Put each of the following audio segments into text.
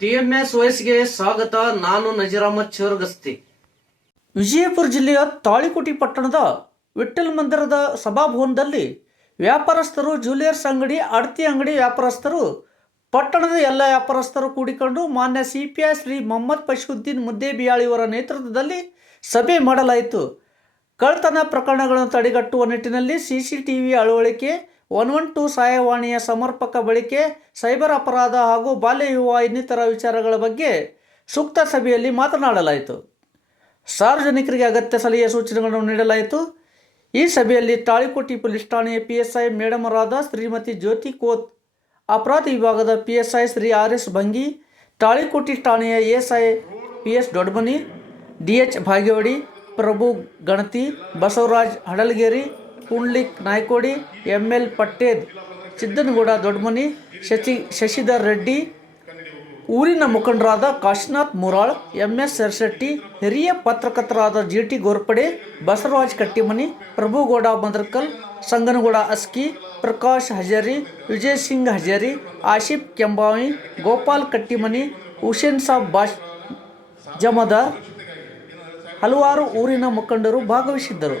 DMS ವಯಸ್ಸಿಗೆ ಸ್ವಾಗತ. ನಾನು ನಜೀರ್ ಅಹಮದ್ ಚೋರ್ಗಸ್ತಿ. ವಿಜಯಪುರ ಜಿಲ್ಲೆಯ ತಾಳಿಕೋಟಿ ಪಟ್ಟಣದ ವಿಠಲ್ ಮಂದಿರದ ಸಭಾಭವನದಲ್ಲಿ ವ್ಯಾಪಾರಸ್ಥರು ಜೂಲಿಯರ್ಸ್ ಅಂಗಡಿ ಅಡತಿ ಅಂಗಡಿ ವ್ಯಾಪಾರಸ್ಥರು, ಪಟ್ಟಣದ ಎಲ್ಲ ವ್ಯಾಪಾರಸ್ಥರು ಕೂಡಿಕೊಂಡು ಮಾನ್ಯ C P I Shri Mohammad Pashuddin ಮುದ್ದೇಬಿಯಾಳಿಯವರ ನೇತೃತ್ವದಲ್ಲಿ ಸಭೆ ಮಾಡಲಾಯಿತು. ಕಳ್ತನ ಪ್ರಕರಣಗಳನ್ನು ತಡೆಗಟ್ಟುವ ನಿಟ್ಟಿನಲ್ಲಿ ಸಿ ಸಿ ಟಿ ವಿ ಅಳವಡಿಕೆ ಒನ್ ಒನ್ ಟು ಸಹಾಯವಾಣಿಯ ಸಮರ್ಪಕ ಬಳಕೆ ಸೈಬರ್ ಅಪರಾಧ ಹಾಗೂ ಬಾಲ್ಯ ವಿವಾಹ ಇನ್ನಿತರ ವಿಚಾರಗಳ ಬಗ್ಗೆ ಸೂಕ್ತ ಸಭೆಯಲ್ಲಿ ಮಾತನಾಡಲಾಯಿತು. ಸಾರ್ವಜನಿಕರಿಗೆ ಅಗತ್ಯ ಸಲಹೆ ಸೂಚನೆಗಳನ್ನು ನೀಡಲಾಯಿತು. ಈ ಸಭೆಯಲ್ಲಿ ತಾಳಿಕೋಟಿ ಪೊಲೀಸ್ ಠಾಣೆಯ ಪಿ ಎಸ್ ಐ ಮೇಡಮರಾದ ಶ್ರೀಮತಿ ಜ್ಯೋತಿ ಕೋತ್, ಅಪರಾಧ ವಿಭಾಗದ P S I Shri R S Bhangi, Talikoti ಠಾಣೆಯ S I P S Doddamani D H Bhagyawadi, Prabhu Ganati, Basavaraj Hadalgeri Pundlik Naikodi M L Patted Siddanagouda Doddamani Shashi Shashidhar Reddy, ಊರಿನ ಮುಖಂಡರಾದ Kashinath Mural, M S Sarashetti ಹಿರಿಯ ಪತ್ರಕರ್ತರಾದ G T Ghorpade, Basavaraj Kattimani, Prabhugouda Madarkal Sanganagouda Aski, Prakash Hazari, Vijay Singh Hazari Asif Kembhavi, Gopal Kattimani, Hussain Sab Bash Jamadar, ಹಲವಾರು ಊರಿನ ಮುಖಂಡರು ಭಾಗವಹಿಸಿದ್ದರು.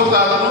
sogar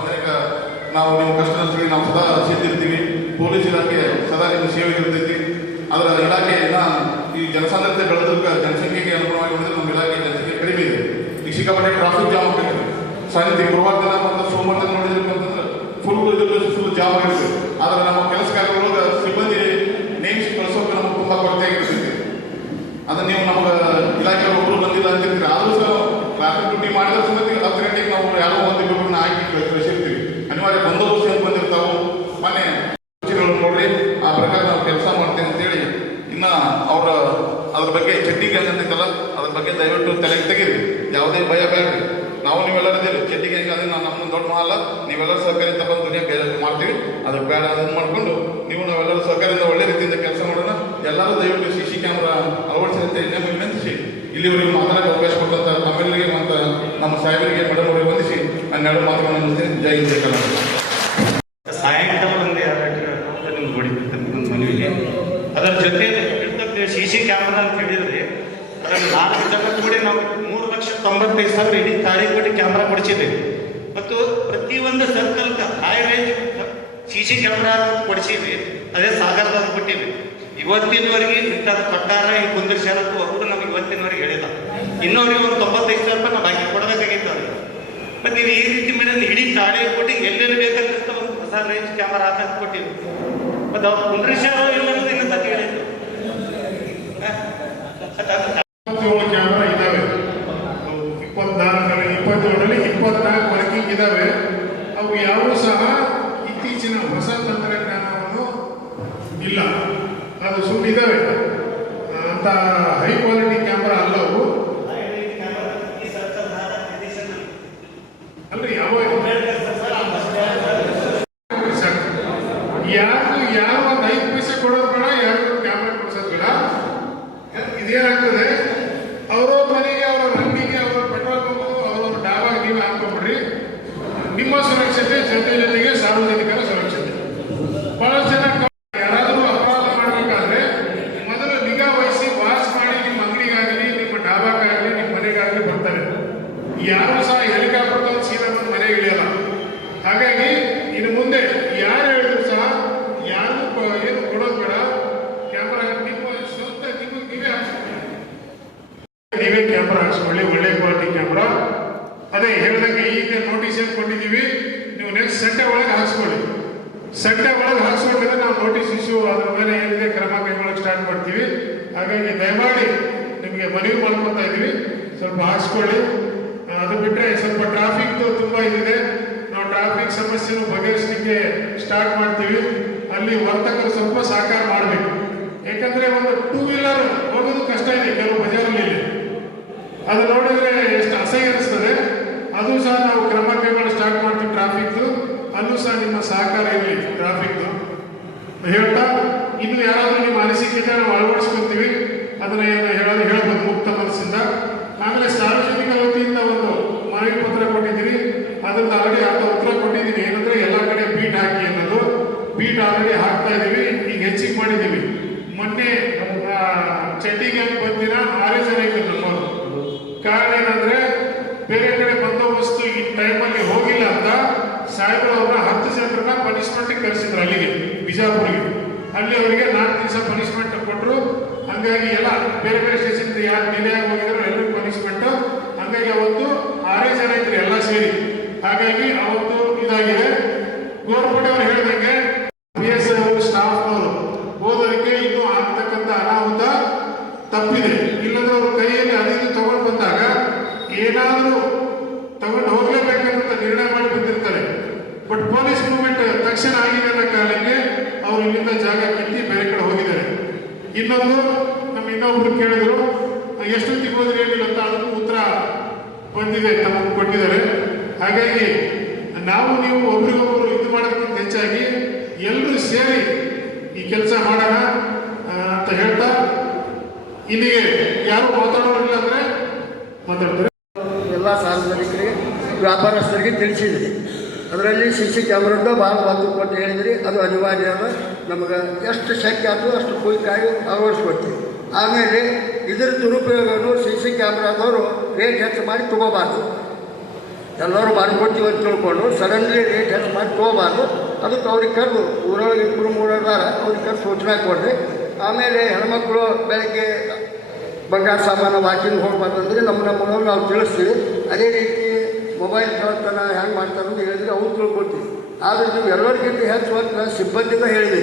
ಸಮಯಕ್ಕೆ ನಾವು ನಿಮ್ಮ ಕಷ್ಟ ನಷ್ಟಗಳಿಗೆ ನಾವು ಸದಾ ಸಿದ್ಧಿರ್ತೀವಿ ಪೊಲೀಸ್ ಇಲಾಖೆ ಸದಾ ನಿಮ್ಮ ಸೇವೆಗೆ ಇರ್ತೈತಿ. ಅದರ ಇಲಾಖೆ ಇನ್ನ ಈ ಜನಸಾಂದ್ರತೆ ಬೆಳೆದಕ್ಕೆ ಜನಸಂಖ್ಯೆಗೆ ಅನುಗುಣವಾಗಿ ಬೆಳೆದ್ರೆ ನಮ್ಮ ಇಲಾಖೆ ಜನಸಂಖ್ಯೆ ಕಡಿಮೆ ಇದೆ. ಈಗ ಸಿಕ್ಕಾಪಟ್ಟೆ ಟ್ರಾಫಿಕ್ ಜಾಮ್ ಆಗ್ತೈತೆ ಸಾಯಂಕಾಲ ಗುರುವಾರ ದಿನ ಮತ್ತು ಸೋಮವಾರ ದಿನ ನೋಡಿದ್ರೆ ಫುಲ್ ಫುಲ್ ಜಾಮ್ ಆಗಿರುತ್ತೆ. ಆದ್ರೆ ನಮ್ಮ ಕೆಲಸ ಕಾರ್ಯಗಳೊಳಗೆ ಸಿಬ್ಬಂದಿ ನೇಮಿಸಿ ಕಳಿಸೋಕೆ ನಮ್ಗೆ ತುಂಬ ಕೊರತೆ ಆಗಿರ್ತೈತಿ. ಅದನ್ನ ನೀವು ನಮ್ಮ ಇಲಾಖೆ ಒಬ್ಬರು ಬಂದಿಲ್ಲ ಅಂತಿರ್ತೀರಿ. ಆದ್ರೂ ಸಹ ಟ್ರಾಫಿಕ್ ಡ್ಯೂಟಿ ಮಾಡಿದ ಸಮೇತ ಹತ್ತು ಗಂಟೆಗೆ ನಾವು ಯಾರೋ ಒಂದು ಇಬ್ಬರನ್ನ ಹಾಕಿ ಕಳಿಸಿರ್ತೀವಿ ಅನಿವಾರ್ಯ ಬಂದೋಬಸ್ತ್ ಅಂತ ಬಂದಿರ್ತಾವೆ ಮೊನ್ನೆ ಸೂಚನೆಗಳು ನೋಡ್ರಿ ಆ ಪ್ರಕಾರ ನಾವು ಕೆಲಸ ಮಾಡ್ತೇವೆ ಅಂತೇಳಿ ಇನ್ನ ಅವರ ಅದ್ರ ಬಗ್ಗೆ ಚಡ್ಡಿ ಗ್ಯಾಂಗ್ ಅಂತೈತಲ್ಲ ಅದ್ರ ಬಗ್ಗೆ ದಯವಿಟ್ಟು ತಲೆಗೆ ತೆಗೀರಿ. ಯಾವುದೇ ಭಯ ಬೇಡ್ರಿ. ನಾವು ನೀವೆಲ್ಲರೂ ಇದ್ದೀರಿ ಚಡ್ಡಿ ಗ್ಯಾಂಗ್ ನಾವು ನಮ್ಮ ದೊಡ್ಡ ಮಹಲ್ಲ ನೀವೆಲ್ಲರೂ ಸಹಕಾರಿ ಬಂದು ದುನಿಯಾ ಬೇರೆ ಮಾಡ್ತೀವಿ. ಅದ್ರ ಬೇಡ ಅದನ್ನು ಮಾಡಿಕೊಂಡು ನೀವು ನಾವೆಲ್ಲರೂ ಸಹಕಾರದಿಂದ ಒಳ್ಳೆ ರೀತಿಯಿಂದ ಕೆಲಸ ಮಾಡೋಣ. ಎಲ್ಲರೂ ದಯವಿಟ್ಟು ಸಿ ಸಿ ಕ್ಯಾಮ್ರಾ ಅಳವಡಿಸಿದಂತೆ ಇನ್ನೊಮ್ಮೆ ವಿನಂತಿಸಿ ಇಲ್ಲಿವರೆಗೆ ಮಾತನಾಡಕ್ಕೆ ಅವಕಾಶ ಕೊಟ್ಟಂತ ತಮ್ಮೆಲ್ಲರಿಗೆ ಮತ್ತು ನಮ್ಮ ಸಾಹೇಬರಿಗೆ ಮೇಡಮ್ ಅವರಿಗೆ ವಂದಿಸಿ. ಹನ್ನೆರಡು ಮಾತುಗಳನ್ನು ಜೈ ಜಯ ಕರ್ನಾಟಕ ಸಾಯಂಕಾಲ ಒಂದು ಎರಡು ನಿಮ್ಗೆ ಹೊಡಿತಿರ್ತಾರೆ ಒಂದು ಮನವಿಗೆ ಅದರ ಜೊತೆ ಇರ್ತಕ್ಕ ಸಿ ಸಿ ಕ್ಯಾಮ್ರಾ ಅಂತ ಹೇಳಿದ್ರೆ ಅದರಲ್ಲಿ ನಾಲ್ಕು ಜನ ನಾವು ಮೂರು ಲಕ್ಷ ತೊಂಬತ್ತೈದು ಸಾವಿರ ಇಡೀ ತಾಳಿಕೋಟಿ ಕ್ಯಾಮ್ರಾ ಕೊಡಿಸಿದ್ದೇವೆ ಮತ್ತು ಪ್ರತಿಯೊಂದು circle high range C C camera ಕೊಡಿಸಿದ್ವಿ. ಅದೇ ಸಾಗರದಾಗ ಕೊಟ್ಟಿವಿ ಇವತ್ತಿನವರೆಗೆ ಇಂಥದ್ದು ಪ್ರಕಾರ ಈ ಕುಂದಿರ್ಸ್ಯಾರಕ್ಕೂ ಅವರು ನಮ್ಗೆ ಇವತ್ತಿನವರೆಗೆ ಹೇಳಿಲ್ಲ. ಇನ್ನೊರಿಗೆ ಒಂದು ತೊಂಬತ್ತೈದು ಸಾವಿರ ರೂಪಾಯಿ ನಾವು ಬಾಕಿ ಕೊಡಬೇಕಾಗಿತ್ತು ಅದು ಮತ್ತು ನೀವು ಈ ರೀತಿ ಮಾಡಿದ್ರೆ ಇಡೀ ತಾಳೆ ಕೊಟ್ಟು ಎಲ್ಲೆಲ್ಲಿ ಬೇಕಂತ ಹೊಸ ರೇಂಜ್ ಕ್ಯಾಮರಾ ಹಾಕಿ ಕೊಟ್ಟಿವಿ ಮತ್ತು ಅವ್ರು ಕುಂದ್ರಿಸ್ಯಾರೋ ಇಲ್ಲ ಅನ್ನೋದು ಇನ್ನೊಂದು ಸತಿ ಹೇಳಿದ್ರು ಹ? ಮತ್ತೆ ಅದು ಇಪ್ಪತ್ತೇಳು ಕ್ಯಾಮೆರಾ ಇದ್ದಾವೆ ಇಪ್ಪತ್ನಾಲ್ಕರಲ್ಲಿ ಇಪ್ಪತ್ತೇಳರಲ್ಲಿ ಇಪ್ಪತ್ನಾಲ್ಕು ವರ್ಕಿಂಗ್ ಇದ್ದಾವೆ ಅವು ಯಾವೂ ಸಹ ಇತ್ತೀಚಿನ ಹೊಸ ತಂತ್ರಜ್ಞಾನವನ್ನು ಇಲ್ಲ ಅದು ಸುಟ್ಟಿದ್ದಾವೆ ಅಂತ ಹೈ ಕ್ವಾಲಿಟಿ ಕ್ಯಾಮ್ರಾ ಅಲ್ಲವು ಅಲ್ರಿ ಯಾವ ಯಾರು ಯಾರು ಒಂದು ಐದು ಪೈಸೆ ಕೊಡೋದು ಬೇಡ ಯಾರು ಕ್ಯಾಮ್ರಾ ಕೊಡ್ಸೋದು ಬೇಡ ಇದೇನಾಗ್ತದೆ ಅವ್ರವ್ರ ಮನೆಗೆ ಅವ್ರ ಅಂಗಡಿಗೆ ಅವ್ರ ಪೆಟ್ರೋಲ್ ಬಂಕು ಅವ್ರವ್ರ ಡಾ ನಿಮ್ಮ ಸುರಕ್ಷತೆ ಜೊತೆ ಜೊತೆಗೆ ಸಾರ್ವಜನಿಕರ ಸುರಕ್ಷತೆ. ಬಹಳಷ್ಟು ಜನ ಕ- ಯಾರಾದರೂ ಅಪರಾಧ ಮಾಡಬೇಕಾದ್ರೆ ಮೊದಲು ನಿಗಾ ವಹಿಸಿ ವಾಚ್ ಮಾಡಿ ನಿಮ್ಮ ಅಂಗಡಿಗಾಗಲಿ ನಿಮ್ಮ ಡಾಬಾಗಾಗಲಿ ನಿಮ್ಮ ಮನೆಗಾಗಲಿ ಬರ್ತಾರೆ ಯಾರು ಸಹ ಹೆಲಿಕಾಪ್ಟರ್ ತಂದು ಸೀದಾ ಬಂದು ಮನೆಗೆ ಇಳಿಯಲ್ಲ ಹಾಗಾಗಿ ಇನ್ನು ಮುಂದೆ ಯಾರು ಹೇಳಿದ್ರು ಸಹ ಯಾರು ಏನು ಕೊಡೋದು ಬೇಡ ಕ್ಯಾಮರಾ ನಿಮ್ಮ ಸ್ವಂತ ನಿಮಗೆ ನೀವೇ ಹಾಕ್ಸ್ಕೊಳ್ಳಿ ನೀವೇ ಕ್ಯಾಮ್ರಾ ಹಾಕ್ಸ್ಕೊಳ್ಳಿ ಒಳ್ಳೆ ಕ್ವಾಲಿಟಿ ಕ್ಯಾಮ್ರಾ ಅದೇ ಹೇಳಿದಂಗೆ ಈಗ ನೋಟಿಸ್ ಏನು ಕೊಟ್ಟಿದ್ದೀವಿ ನೀವು ನೆಕ್ಸ್ಟ್ ಸಂಡೆ ಒಳಗೆ ಹಾಕ್ಸ್ಕೊಳ್ಳಿ ಸಂಡೆ ಒಳಗೆ ಹಾಕ್ಸ್ಕೊಂಡ್ರೆ ನಾವು ನೋಟಿಸ್ ಇಶ್ಯೂ ಅದ್ರ ಮೇಲೆ ಏನಿದೆ, ಕ್ರಮ ಕೈಗೊಳ್ಳಕ್ಕೆ ಸ್ಟಾರ್ಟ್ ಮಾಡ್ತೀವಿ. ಹಾಗಾಗಿ ದಯಮಾಡಿ ನಿಮಗೆ ಮನವಿ ಮಾಡ್ಕೊತಾ ಇದೀವಿ. ಸ್ವಲ್ಪ ಹಾಕ್ಸ್ಕೊಳ್ಳಿ ಅದು ಬಿಟ್ಟರೆ ಸ್ವಲ್ಪ ಟ್ರಾಫಿಕ್ ತುಂಬಾ ಇದಿದೆ. ನಾವು ಟ್ರಾಫಿಕ್ ಸಮಸ್ಯೆನೂ ಬಗೆಹರಿಸಲಿಕ್ಕೆ ಸ್ಟಾರ್ಟ್ ಮಾಡ್ತೀವಿ. ಅಲ್ಲಿ ವರ್ತಕರು ಸ್ವಲ್ಪ ಸಹಕಾರ ಮಾಡಬೇಕು. ಯಾಕಂದ್ರೆ ಒಂದು ಟೂ ವೀಲರ್ ಹೋಗೋದು ಕಷ್ಟ ಇದೆ ಕೆಲವು ಬಜಾರಲ್ಲಿ ಅದು ನೋಡಿದ್ರೆ ಎಷ್ಟು ಅಸಹ್ಯ ಅನಿಸ್ತದೆ. ಅದು ಸಹ ನಾವು ಕ್ರಮ ಕೈಗೊಳ್ಳಲು ಸ್ಟಾರ್ಟ್ ಮಾಡ್ತೀವಿ ಟ್ರಾಫಿಕ್ ಅಲ್ಲೂ ಸಹ ನಿಮ್ಮ ಸಹಕಾರ ಇರಲಿ ಟ್ರಾಫಿಕ್ ಹೇಳ್ತಾ, ಇನ್ನು ಯಾರಾದರೂ ನಿಮ್ಮ ಅನಿಸಿಕೆಗಳನ್ನು ನಾವು ಅಳವಡಿಸ್ಕೊತೀವಿ, ಅದನ್ನ ಏನು ಹೇಳೋದು ಹೇಳ್ಬೋದು ಮುಕ್ತ ಮನಸ್ಸಿಂದ. ಆಮೇಲೆ ಸಾರ್ವಜನಿಕ ವತಿಯಿಂದ ಒಂದು ಮನವಿ ಪತ್ರ ಕೊಟ್ಟಿದ್ದೀನಿ ಅದನ್ನು ಆಲ್ರೆಡಿ ಅದು ಉತ್ತರ ಕೊಟ್ಟಿದ್ದೀನಿ. ಏನಂದ್ರೆ ಎಲ್ಲ ಕಡೆ ಬೀಟ್ ಹಾಕಿ ಅನ್ನೋದು. ಬೀಟ್ ಆಲ್ರೆಡಿ ಹಾಕ್ತಾ ಇದ್ದೀವಿ ಈಗ ಹೆಚ್ಚಿಗೆ ಮಾಡಿದ್ದೀವಿ ಮೊನ್ನೆ ನಮ್ಮ ಬಂದಿನ ಆರೇ ಜನ ಇದ್ರು ನಮ್ಮವರು ಕಾರಣ ಏನಂದ್ರೆ, ಬೇರೆ ಕಡೆ ಬಂದೋಬಸ್ತು ಈ ಟೈಮಲ್ಲಿ ಹೋಗಿಲ್ಲ ಅಂತ ಸಾಯಂಕಾಲ ಅವ್ರನ್ನ ಹತ್ತು ಜನರನ್ನ ಪನಿಷ್ಮೆಂಟ್ ಕರೆಸಿದ್ರು ಅಲ್ಲಿಗೆ. ಬಿಜಾಪುರಿಗೆ. ಅಲ್ಲಿ ಅವರಿಗೆ ನಾಲ್ಕು ದಿವಸ ಪನಿಷ್ಮೆಂಟ್ ಕೊಟ್ಟರು ಹಂಗಾಗಿ ಎಲ್ಲ ಬೇರೆ ಬೇರೆ ಸ್ಟೇಷನ್ ಯಾರು ಡಿಲೇ ಆಗಿ ಹೋಗಿದ್ರು ಎಲ್ಲರಿಗೂ ಪನಿಷ್ಮೆಂಟ್ ಹಂಗಾಗಿ ಅವತ್ತು ಆರೇ ಜನ ಇದ್ರು, ಎಲ್ಲ ಸೇರಿ. ಹಾಗಾಗಿ ಅವತ್ತು ಇದಾಗಿದೆ. ಗೋರ್ಮೆಂಟ್ ಅವರು ಹೇಳಿದಂಗೆ ಪಿ ಎಸ್ ಅವರು ಸ್ಟಾಫ್ನವರು ಹೋದರಿಗೆ ಇನ್ನೂ ಆಗ್ತಕ್ಕಂಥ ಅನಾಹುತ ತಪ್ಪಿದೆ ಇಲ್ಲಂದ್ರೆ ಅವ್ರ ಕೈಯಲ್ಲಿ ಅದಿದು ತಗೊಂಡು ಬಂದಾಗ ಏನಾದರೂ ತಗೊಂಡು ಹೋಗ್ಲೇಬೇಕಂತ ನಿರ್ಣಯ ಮಾಡಿ ಬಂದಿರ್ತಾರೆ ಬಟ್ ಪೊಲೀಸ್ ಮೂವ್ಮೆಂಟ್ ತಕ್ಷಣ ಆಗಿದೆ ಅನ್ನೋ ಕಾರಣಕ್ಕೆ ಅವರು ಇಲ್ಲಿಂದ ಜಾಗ ಕಿತ್ತಿ ಬೇರೆ ಕಡೆ ಹೋಗಿದ್ದಾರೆ ಇನ್ನೊಂದು ನಮ್ಮ ಇನ್ನೊಬ್ರು ಕೇಳಿದ್ರು ಎಷ್ಟೊತ್ತಿಗೆ ಹೋದ್ರೆ ಏನಿಲ್ಲ ಅಂತ ಅದಕ್ಕೂ ಉತ್ತರ ಬಂದಿದೆ ನಮಗೆ ಕೊಟ್ಟಿದ್ದಾರೆ ಹಾಗಾಗಿ ನಾವು ನೀವು ಒಬ್ರಿಗೊಬ್ರು ಇದು ಮಾಡೋದಕ್ಕಿಂತ ಹೆಚ್ಚಾಗಿ ಎಲ್ಲರೂ ಸೇರಿ ಈ ಕೆಲಸ ಮಾಡೋಣ ಅಂತ ಹೇಳ್ತಾ ಇಲ್ಲಿಗೆ ಯಾರು ಮಾತಾಡೋರಿಲ್ಲ ಅಂದ್ರೆ ಮಾತಾಡ್ತಾರೆ. ಎಲ್ಲ ಸಾರ್ವಜನಿಕರಿಗೆ ವ್ಯಾಪಾರಸ್ಥರಿಗೆ ತಿಳಿಸಿದ್ರಿ. ಅದರಲ್ಲಿ ಸಿ ಸಿ ಕ್ಯಾಮ್ರಾದ್ದು ಭಾಳ ಬಂದು ಕೊಟ್ಟು ಹೇಳಿದ್ರಿ. ಅದು ಅನಿವಾರ್ಯ ಅದ ನಮಗೆ ಎಷ್ಟು ಶಕ್ಯ ಆಯ್ತು ಅಷ್ಟು ಕುಯ್ಕಾಗಿ ಅಳವಡಿಸ್ಕೊಡ್ತೀವಿ. ಆಮೇಲೆ ಇದರ ದುರುಪಯೋಗವನ್ನು ಸಿ ಸಿ ಕ್ಯಾಮ್ರಾದವರು ರೇಟ್ ಹೆಚ್ಚು ಮಾಡಿ ತಗೋಬಾರ್ದು. ಎಲ್ಲರೂ ಮಾಡ್ಕೊಡ್ತೀವಿ ಅಂತ ತಿಳ್ಕೊಂಡು ಸಡನ್ಲಿ ರೇಟ್ ಹೆಚ್ಚು ಮಾಡಿ ತೊಗೋಬಾರ್ದು ಅದಕ್ಕೆ ಅವ್ರಿಗೆ ಕರೆದು, ಊರೊಳಗೆ ಇಬ್ಬರು ಮೂರದಾರ ಅವ್ರಿಗೆ ಕರೆದು ಸೂಚನೆ ಕೊಡ್ರಿ ಆಮೇಲೆ ಹೆಣ್ಮಕ್ಳು ಬೆಳಗ್ಗೆ ಬಂಗಾರ ಸಾಮಾನು ವಾಕಿಂಗ್ ಹೋಗ್ಬಾರ್ದಂದ್ರೆ ನಮ್ಮ ನಮ್ಮನವ್ರು ನಾವು ತಿಳಿಸ್ತೀವಿ. ಅದೇ ರೀತಿ ಮೊಬೈಲ್ ಕಳ್ತನ ಹೆಂಗೆ ಮಾಡ್ತಾರೆ ಅಂತ ಹೇಳಿದ್ರೆ ಅವ್ರು ತಿಳ್ಕೊಳ್ತೀವಿ. ಆದರೆ ನೀವು ಎಲ್ಲರಿಗಿಂತ ಹೆಚ್ಚು ಅಂತ ಸಿಬ್ಬಂದಿನ ಹೇಳಿದೆ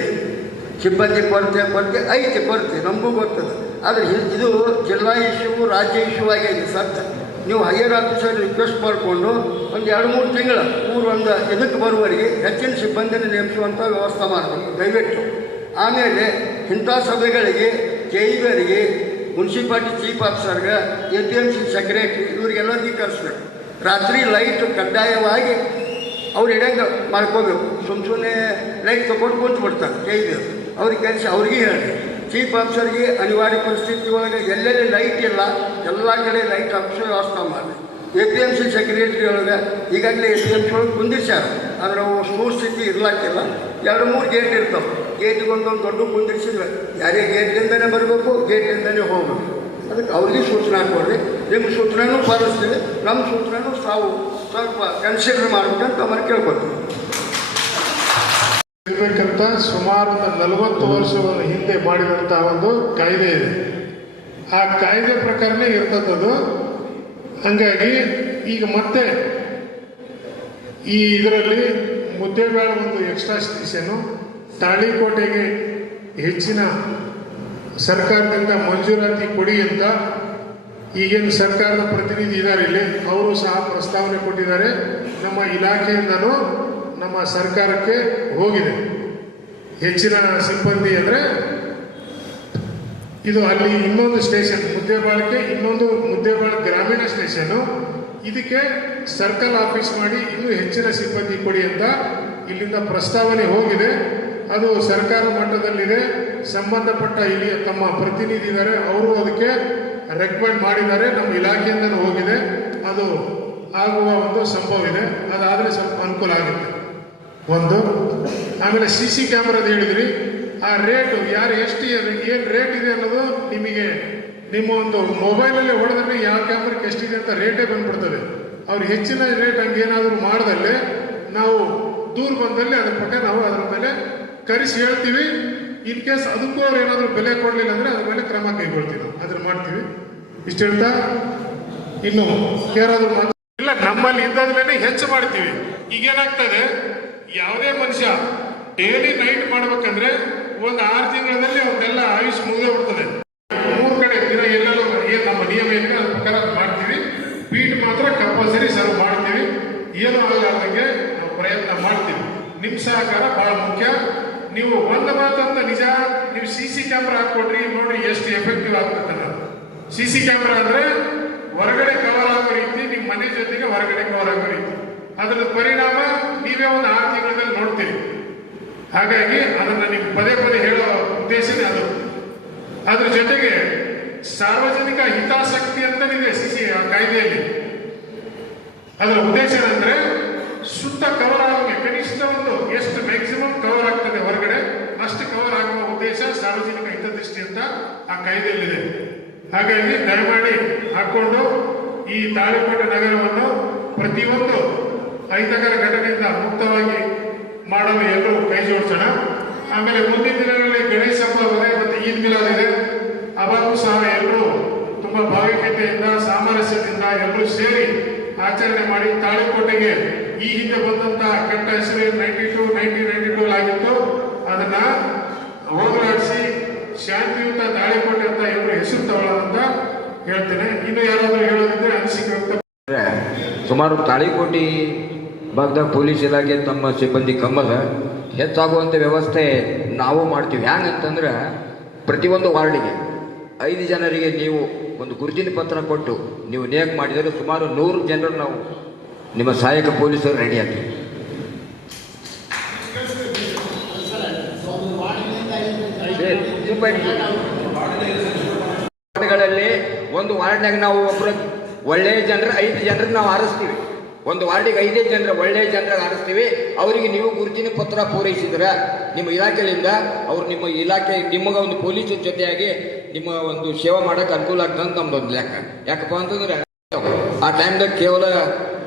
ಸಿಬ್ಬಂದಿ ಕೊರತೆ ಕೊರತೆ ಐತಿ ಕೊರತೆ, ನಮಗೂ ಗೊತ್ತದೆ. ಆದರೆ ಇದು ಜಿಲ್ಲಾ ಇಶ್ಯೂ, ರಾಜ್ಯ ಇಶ್ಯೂ ಆಗಿದೆ ಸದ್ಯ. ನೀವು ಹೈಯರ್ ಆಫೀಸರ್ ರಿಕ್ವೆಸ್ಟ್ ಮಾಡಿಕೊಂಡು ಒಂದು ಎರಡು ಮೂರು ತಿಂಗಳ ಒಂದು ಇದಕ್ಕೆ ಬರುವವರೆಗೆ ಹೆಚ್ಚಿನ ಸಿಬ್ಬಂದಿನ ನೇಮಿಸುವಂಥ ವ್ಯವಸ್ಥೆ ಮಾಡಬೇಕು, ದಯವಿಟ್ಟು. ಆಮೇಲೆ ಇಂಥ ಸಭೆಗಳಿಗೆ ಜೈವರಿಗೆ municipality chief ಆಫೀಸರ್ಗೆ A P M C secretary ಇವರಿಗೆಲ್ಲರಿಗೂ ಕರೆಸ್ಬೇಕು ರಾತ್ರಿ ಲೈಟ್ ಕಡ್ಡಾಯವಾಗಿ ಅವ್ರು ಇಡಂಗೆ ಮಾಡ್ಕೋಬೇಕು. ಸುಮ್ಮ ಸುಮ್ಮನೆ ಲೈಟ್ ತಗೊಂಡು ಕೂತ್ಬಿಡ್ತಾರೆ ಕೈಗೆ ಅವ್ರಿಗೆ ಕೆಲಸ, ಅವ್ರಿಗೆ ಹೇಳಿ ಚೀಫ್ ಆಫೀಸರ್ಗೆ ಅನಿವಾರ್ಯ ಪರಿಸ್ಥಿತಿ ಒಳಗೆ ಎಲ್ಲೆಲ್ಲಿ ಲೈಟ್ ಇಲ್ಲ, ಎಲ್ಲ ಕಡೆ ಲೈಟ್ ಹಾಕ್ಸೋ ವ್ಯವಸ್ಥೆ ಮಾಡಿ. A P M C secretary ಒಳಗೆ ಈಗಾಗಲೇ ಎ ಪಿ ಎಂ ಸಿ ಒಳಗೆ ಕುಂದಿರ್ಸ್ಯಾರ. ಆದರೆ ಅವು ಸ್ಮೂತ್ ಸ್ಥಿತಿ ಇರ್ಲಾಕಿಲ್ಲ ಎರಡು ಮೂರು ಗೇಟ್ ಇರ್ತಾವೆ. ಗೇಟಿಗೆ ಒಂದೊಂದು ದೊಡ್ಡ ಕುಂದಿರ್ಸಿದ್ರೆ ಯಾರೇ ಗೇಟ್ಲಿಂದನೇ ಬರಬೇಕು ಗೇಟ್ಲಿಂದನೇ ಹೋಗಬೇಕು. ಅದಕ್ಕೆ ಅವ್ರಿಗೆ ಸೂಚನೆ ಕೊಡ್ರಿ. ನಿಮ್ಮ ಸೂಚನೆನೂ ಪಾಲಿಸ್ತೀವಿ, ನಮ್ಮ ಸೂಚನೆನೂ ತಾವು ಸ್ವಲ್ಪ ಕನ್ಸಿಡರ್ ಮಾಡ್ಬೇಕಂತ ಅವ್ರು ಕೇಳ್ಕೊತೀವಿ ಇರ್ಬೇಕಂತ ಸುಮಾರು ಒಂದು ನಲವತ್ತು ವರ್ಷಗಳ ಹಿಂದೆ ಮಾಡಿದಂತಹ ಒಂದು ಕಾಯ್ದೆ ಇದೆ. ಆ ಕಾಯ್ದೆ ಪ್ರಕಾರನೇ ಇರ್ತದದು ಹಂಗಾಗಿ ಈಗ ಮತ್ತೆ ಈ ಇದರಲ್ಲಿ ಮುದ್ದೆಬೇಳ ಒಂದು ಎಕ್ಸ್ಟ್ರಾ ಸ್ಟೇಷನು ತಾಳಿಕೋಟೆಗೆ ಹೆಚ್ಚಿನ ಸರ್ಕಾರದಿಂದ ಮಂಜೂರಾತಿ ಕೊಡಿ ಅಂತ ಈಗೇನು ಸರ್ಕಾರದ ಪ್ರತಿನಿಧಿ ಇದ್ದಾರೆ ಇಲ್ಲಿ. ಅವರು ಸಹ ಪ್ರಸ್ತಾವನೆ ಕೊಟ್ಟಿದ್ದಾರೆ. ನಮ್ಮ ಇಲಾಖೆಯಿಂದನೂ ನಮ್ಮ ಸರ್ಕಾರಕ್ಕೆ ಹೋಗಿದೆ. ಹೆಚ್ಚಿನ ಸಿಬ್ಬಂದಿ ಅಂದರೆ ಇದು ಅಲ್ಲಿ ಇನ್ನೊಂದು ಸ್ಟೇಷನ್ ಮುದ್ದೇಬಾಳಕ್ಕೆ ಇನ್ನೊಂದು ಮುದ್ದೇಬಾಳ ಗ್ರಾಮೀಣ ಸ್ಟೇಷನ್ನು ಇದಕ್ಕೆ ಸರ್ಕಲ್ ಆಫೀಸ್ ಮಾಡಿ ಇನ್ನೂ ಹೆಚ್ಚಿನ ಸಿಬ್ಬಂದಿ ಕೊಡಿ ಅಂತ ಇಲ್ಲಿಂದ ಪ್ರಸ್ತಾವನೆ ಹೋಗಿದೆ. ಅದು ಸರ್ಕಾರ ಮಟ್ಟದಲ್ಲಿದೆ. ಸಂಬಂಧಪಟ್ಟ ಇಲ್ಲಿ ತಮ್ಮ ಪ್ರತಿನಿಧಿ ಇದ್ದಾರೆ ಅವರು ಅದಕ್ಕೆ ರೆಕಮೆಂಡ್ ಮಾಡಿದ್ದಾರೆ. ನಮ್ಮ ಇಲಾಖೆಯಿಂದಲೂ ಹೋಗಿದೆ. ಅದು ಆಗುವ ಒಂದು ಸಂಭವ ಇದೆ. ಅದಾದರೆ ಸ್ವಲ್ಪ ಅನುಕೂಲ ಆಗುತ್ತೆ. ಒಂದು. ಆಮೇಲೆ ಸಿ ಸಿ ಕ್ಯಾಮ್ರಾದ ಹೇಳಿದ್ರಿ. ಆ ರೇಟು ಯಾರು ಎಷ್ಟು ಏನು ರೇಟ್ ಇದೆ ಅನ್ನೋದು ನಿಮಗೆ ನಿಮ್ಮ ಒಂದು ಮೊಬೈಲಲ್ಲಿ ಹೊಡೆದ್ರೆ ಯಾವ ಕ್ಯಾಮ್ರಕ್ಕೆ ಎಷ್ಟಿದೆ ಅಂತ ರೇಟೇ ಬಂದ್ಬಿಡ್ತದೆ. ಅವ್ರು ಹೆಚ್ಚಿನ ರೇಟ್ ಹಂಗೇನಾದರೂ ಮಾಡ್ದಲ್ಲೇ ನಾವು ದೂರ ಬಂದಲ್ಲಿ ಅದ್ರ ಪಕ್ಕ ನಾವು ಅದ್ರ ಮೇಲೆ ಕರೆಸಿ ಹೇಳ್ತೀವಿ. ಇನ್ ಕೇಸ್ ಅದಕ್ಕೂ ಅವ್ರು ಏನಾದರೂ ಬೆಲೆ ಕೊಡಲಿಲ್ಲ ಅಂದರೆ ಅದ್ರ ಮೇಲೆ ಕ್ರಮ ಕೈಗೊಳ್ತೀವಿ ನಾವು. ಅದ್ರ ಮಾಡ್ತೀವಿ. ಇಷ್ಟು ಹೇಳ್ತಾ? ಇನ್ನು ಯಾರಾದರೂ ಇಲ್ಲ, ನಮ್ಮಲ್ಲಿ ಇದ್ದಾದ್ಮೇಲೆ ಹೆಚ್ಚು ಮಾಡ್ತೀವಿ. ಈಗೇನಾಗ್ತದೆ ಯಾವುದೇ ಮನುಷ್ಯ ಡೇಲಿ ನೈಟ್ ಮಾಡ್ಬೇಕಂದ್ರೆ ಒಂದು ಆರು ತಿಂಗಳಲ್ಲಿ ಅವನ್ನೆಲ್ಲ ಆಯುಷ್ ಮುಗಿದೇ ಬಿಡ್ತದೆ ಮೂರು ಕಡೆ ದಿನ ಎಲ್ಲೆಲ್ಲೋ ಏನು ನಮ್ಮ ನಿಯಮ ಏನಿದೆ, ಅದ್ರ ಪ್ರಕಾರ ಮಾಡ್ತೀವಿ. ಬೀಟ್ ಮಾತ್ರ ಕಂಪಲ್ಸರಿ ಸರ್ವ್ ಮಾಡ್ತೀವಿ. ಏನು ಆಗಲಾರ್ದಂಗೆ ನಾವು ಪ್ರಯತ್ನ ಮಾಡ್ತೀವಿ. ನಿಮ್ಮ ಸಹಕಾರ ಭಾಳ ಮುಖ್ಯ. ನೀವು ಒಂದು ಮಾತಂತ ನಿಜ, ನೀವು ಸಿ ಸಿ ಕ್ಯಾಮ್ರಾ ಹಾಕ್ಕೊಡ್ರಿ, ನೋಡ್ರಿ ಎಷ್ಟು ಎಫೆಕ್ಟಿವ್ ಆಗ್ತದೆ ಸಿ ಸಿ ಕ್ಯಾಮ್ರಾ ಅಂದರೆ ಹೊರಗಡೆ ಕವರ್ ಆಗೋ ರೀತಿ ನಿಮ್ಮ ಮನೆ ಜೊತೆಗೆ ಹೊರಗಡೆ ಕವರ್ ಆಗೋ ರೀತಿ. ಅದರ ಪರಿಣಾಮ ನೀವೇ ಒಂದು ಆರು ತಿಂಗಳಲ್ಲಿ ನೋಡ್ತೀರಿ. ಹಾಗಾಗಿ ಅದನ್ನು ನಿಮ್ಗೆ ಪದೇ ಪದೇ ಹೇಳೋ ಉದ್ದೇಶನೇ ಅದು. ಅದ್ರ ಜೊತೆಗೆ ಸಾರ್ವಜನಿಕ ಹಿತಾಸಕ್ತಿ ಅಂತನಿದೆ ಸಿ ಸಿ ಕಾಯ್ದೆಯಲ್ಲಿ. ಅದರ ಉದ್ದೇಶ ಏನಂದ್ರೆ ಸುತ್ತ ಕವರ್ ಆಗೋಕೆ, ಕನಿಷ್ಠ ಒಂದು ಎಷ್ಟು ಮ್ಯಾಕ್ಸಿಮಮ್ ಕವರ್ ಆಗ್ತದೆ ಹೊರಗಡೆ, ಅಷ್ಟು ಕವರ್ ಆಗುವ ಉದ್ದೇಶ ಸಾರ್ವಜನಿಕ ಹಿತದೃಷ್ಟಿ ಅಂತ ಆ ಕಾಯ್ದೆಯಲ್ಲಿದೆ. ಹಾಗಾಗಿ ದಯಮಾಡಿ ಹಾಕೊಂಡು ಈ ತಾಳಿಕೋಟೆ ನಗರವನ್ನು ಪ್ರತಿಯೊಂದು ಅಹಿತಕರ ಘಟನೆಯಿಂದ ಮುಕ್ತವಾಗಿ ಮಾಡಲು ಎಲ್ಲರೂ ಕೈ ಜೋಡಿಸೋಣ. ಆಮೇಲೆ ಮುಂದಿನ ದಿನಗಳಲ್ಲಿ ಗಣೇಶ ಹಬ್ಬ ಇದೆ ಮತ್ತು ಈದ್ ಮಿಲಾದ್ ಇದೆ ಅವಾಗೂ ಸಹ ಎಲ್ಲರೂ ತುಂಬಾ ಭಾವೈಕ್ಯತೆಯಿಂದ, ಸಾಮರಸ್ಯದಿಂದ ಎಲ್ಲರೂ ಸೇರಿ ಆಚರಣೆ ಮಾಡಿ ತಾಳಿಕೋಟೆಗೆ ಈ ಹಿಂದೆ ಬಂದಂತಹ ಕೆಟ್ಟ ಹೆಸರು ninety two nineteen ninety two ಆಗಿತ್ತು. ಅದನ್ನ ಹೋಗಲಾಡಿಸಿ ಶಾಂತಿಯುತ ತಾಳಿಕೋಟೆ ಅಂತ ಎಲ್ಲರೂ ಹೆಸರು ತಗೊಳ್ಳೋದಂತ ಹೇಳ್ತೇನೆ. ಇನ್ನು ಯಾರಾದರೂ ಹೇಳೋದಿದ್ರೆ ಅನಿಸಿಕೆ ಸುಮಾರು ತಾಳಿಕೋಟಿ ಭಾಗದಾಗ ಪೊಲೀಸ್ ಇಲಾಖೆ ತಮ್ಮ ಸಿಬ್ಬಂದಿ ಕಮ್ಮದ ಹೆಚ್ಚಾಗುವಂಥ ವ್ಯವಸ್ಥೆ ನಾವು ಮಾಡ್ತೀವಿ. ಹ್ಯಾಂಗಂತಂದ್ರೆ ಪ್ರತಿಯೊಂದು ವಾರ್ಡಿಗೆ ಐದು ಜನರಿಗೆ ನೀವು ಒಂದು ಗುರುತಿನ ಪತ್ರ ಕೊಟ್ಟು ನೀವು ನೇಮಕ ಮಾಡಿದರೆ ಸುಮಾರು ನೂರು ಜನರು ನಾವು ನಿಮ್ಮ ಸಹಾಯಕ ಪೊಲೀಸರು ರೆಡಿ ಆಗ್ತೀವಿ. ವಾರ್ಡ್ಗಳಲ್ಲಿ ಒಂದು ವಾರ್ಡ್ನಾಗ ನಾವು ಒಬ್ಬರು ಒಳ್ಳೆಯ ಜನರು ಐದು ಜನರನ್ನ ನಾವು ಆರಿಸ್ತೀವಿ. ಒಂದು ವಾರ್ಡಿಗೆ ಐದೇ ಜನರ ಒಳ್ಳೆಯ ಜನರ ಆರಿಸ್ತೀವಿ, ಅವರಿಗೆ ನೀವು ಗುರುತಿನ ಪತ್ರ ಪೂರೈಸಿದ್ರೆ, ನಿಮ್ಮ ಇಲಾಖೆಯಿಂದ ಅವ್ರು ನಿಮ್ಮ ಇಲಾಖೆ, ನಿಮಗೆ ಒಂದು ಪೊಲೀಸ್ ಜೊತೆಯಾಗಿ ನಿಮ್ಮ ಒಂದು ಸೇವೆ ಮಾಡೋಕ್ಕೆ ಅನುಕೂಲ ಆಗ್ತದೆ ನಮ್ದೊಂದು ಲೆಕ್ಕ. ಯಾಕಪ್ಪ ಅಂತಂದ್ರೆ, ಆ ಟೈಮ್ದಾಗ ಕೇವಲ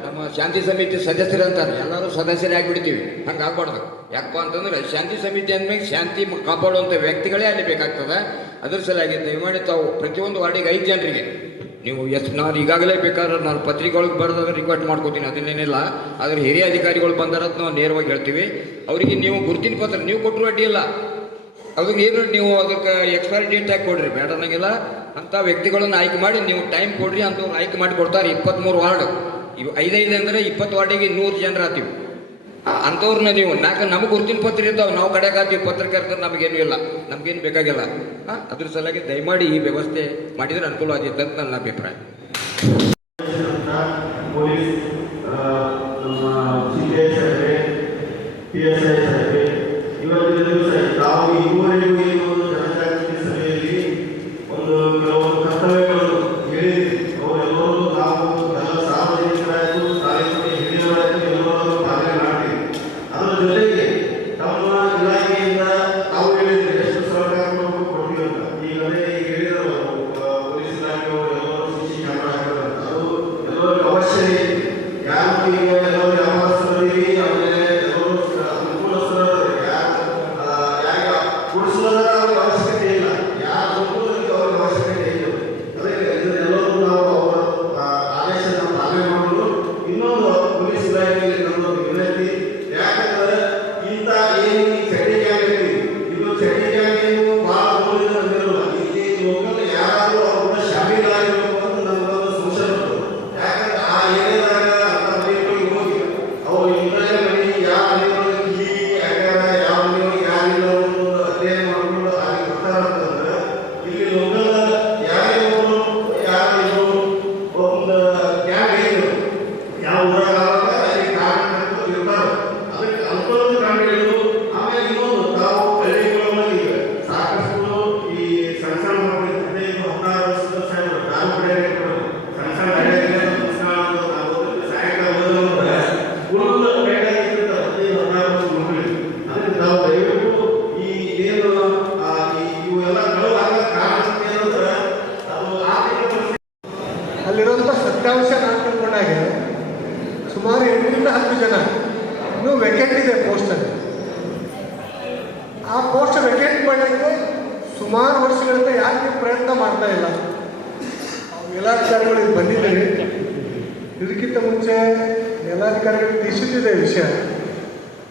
ನಮ್ಮ ಶಾಂತಿ ಸಮಿತಿ ಸದಸ್ಯರು ಅಂತಾರೆ ಎಲ್ಲರೂ ಸದಸ್ಯರೇ ಆಗಿಬಿಡ್ತೀವಿ. ಹಂಗೆ ಆಗ್ಬಾರ್ದು. ಯಾಕಪ್ಪ ಅಂತಂದ್ರೆ, ಶಾಂತಿ ಸಮಿತಿ ಅಂದ್ಮೇಲೆ ಶಾಂತಿ ಕಾಪಾಡುವಂಥ ವ್ಯಕ್ತಿಗಳೇ ಅಲ್ಲಿ ಬೇಕಾಗ್ತದೆ. ಅದ್ರ ಸಲುವಾಗಿ ದಯಮಾಡಿ ತಾವು ಪ್ರತಿಯೊಂದು ವಾರ್ಡಿಗೆ ಐದು ಜನರಿಗೆ ನೀವು ಎಷ್ಟು ನಾನು ಈಗಾಗಲೇ ಬೇಕಾದ್ರೆ ನಾನು ಪತ್ರಿಕೆಗಳಿಗೆ ಬರೆದಾಗ ರಿಕ್ವೆಸ್ಟ್ ಮಾಡ್ಕೋತೀನಿ, ಅದನ್ನೇನಿಲ್ಲ. ಆದರೆ ಹಿರಿಯ ಅಧಿಕಾರಿಗಳು ಬಂದಾರ ಅಂತ ನಾವು ನೇರವಾಗಿ ಹೇಳ್ತೀವಿ. ಅವರಿಗೆ ನೀವು ಗುರುತಿನ ಪತ್ರ, ನೀವು ಕೊಟ್ಟರು ಅಡ್ಡಿ ಇಲ್ಲ. ಅದಕ್ಕೆ ಏನು, ನೀವು ಅದಕ್ಕೆ ಎಕ್ಸ್ಪೈರಿ ಡೇಟ್ ಹಾಕಿ ಕೊಡ್ರಿ, ಬೇಡ ಅನ್ನಂಗಿಲ್ಲ. ಅಂಥ ವ್ಯಕ್ತಿಗಳನ್ನು ಆಯ್ಕೆ ಮಾಡಿ, ನೀವು ಟೈಮ್ ಕೊಡ್ರಿ ಅಂತ ಆಯ್ಕೆ ಮಾಡಿ ಕೊಡ್ತಾರೆ ಇಪ್ಪತ್ತ್ಮೂರು ವಾರ್ಡ್. ಇವು ಐದೈದು ಅಂದರೆ ಇಪ್ಪತ್ತು ವಾರ್ಡಿಗೆ ನೂರು ಜನರ ಆತೀವಿ ಅಂಥವ್ರನ್ನ ನೀವು ನಾಲ್ಕು ನಮಗೆ ಗುರುತಿನ ಪತ್ರ ಇರ್ತಾವೆ ನಾವು ಕಡೆಗೆ ಆತೀವಿ ಪತ್ರಕರ್ತರು ನಮಗೇನು ಇಲ್ಲ. ನಮಗೇನು ಬೇಕಾಗಿಲ್ಲ. ಅದ್ರ ಸಲುವಾಗಿ ದಯಮಾಡಿ ಈ ವ್ಯವಸ್ಥೆ ಮಾಡಿದರೆ ಅನುಕೂಲ ಆಗುತ್ತೆ ಅಂತ ನನ್ನ ಅಭಿಪ್ರಾಯ. ಪೊಲೀಸ್ ಅಲ್ಲಿರುವಂಥ ಸತ್ಯಾಂಶ ನಾನು ತಿಳ್ಕೊಂಡಾಗೆ ಸುಮಾರು ಎಂಟರಿಂದ ಹತ್ತು ಜನ ಇನ್ನೂ ವೆಕೆಂಟ್ ಇದೆ ಪೋಸ್ಟಲ್ಲಿ ಆ ಪೋಸ್ಟ್ ವೆಕೆಂಟ್ ಮಾಡಲಿಕ್ಕೆ ಸುಮಾರು ವರ್ಷಗಳಿಂದ ಯಾಕೆ ಪ್ರಯತ್ನ ಮಾಡ್ತಾ ಇಲ್ಲ. ಇದು ಬಂದಿದ್ದೇವೆ ಇದಕ್ಕಿಂತ ಮುಂಚೆ ಮೇಲಾಧಿಕಾರಿಗಳಿಗೆ ತಿಳಿಸಿದ್ದಿದೆ ವಿಷಯ.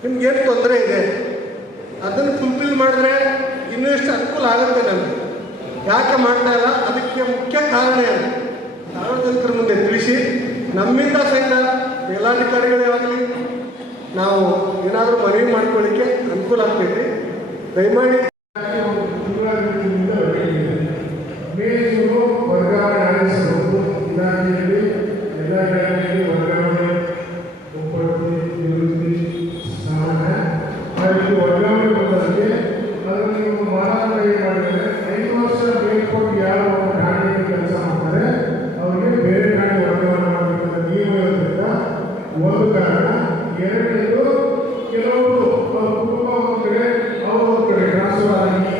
ನಿಮ್ಗೇನು ತೊಂದರೆ ಇದೆ? ಅದನ್ನು ಫುಲ್ಫಿಲ್ ಮಾಡಿದ್ರೆ ಇನ್ನೂ ಎಷ್ಟು ಅನುಕೂಲ ಆಗುತ್ತೆ ನಮಗೆ. ಯಾಕೆ ಮಾಡ್ತಾ ಇಲ್ಲ? ಅದಕ್ಕೆ ಮುಖ್ಯ ಕಾರಣ ಏನು? ಸಾರ್ವಜನಿಕರ ಮುಂದೆ ತಿಳಿಸಿ, ನಮ್ಮಿಂದ ಸಹಿತ ಮೇಲಾಧಿಕಾರಿಗಳೇ ಆಗಲಿ, ನಾವು ಏನಾದರೂ ಮನವಿ ಮಾಡ್ಕೊಳ್ಳಿಕ್ಕೆ ಅನುಕೂಲ ಆಗ್ತೈತಿ. ದಯಮಾಡಿ ಮೇಜೂರು ವರ್ಗಾವಣೆ ಆದೇಶಗಳು ಇಲಾಖೆಯಲ್ಲಿ, ಎಲ್ಲ ವರ್ಗಾವಣೆ ಒಂದು ಕಾರಣ ಎರಡನೇದು ಕೆಲವರು ಕುಟುಂಬ ಒಂದು ಕಡೆ ಅವರು ಒಂದು ಕಡೆ ಟ್ರಾನ್ಸ್ಫರ್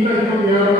ಈಗಿನ ಇನ್ನೊಂದು ಯಾವಾಗ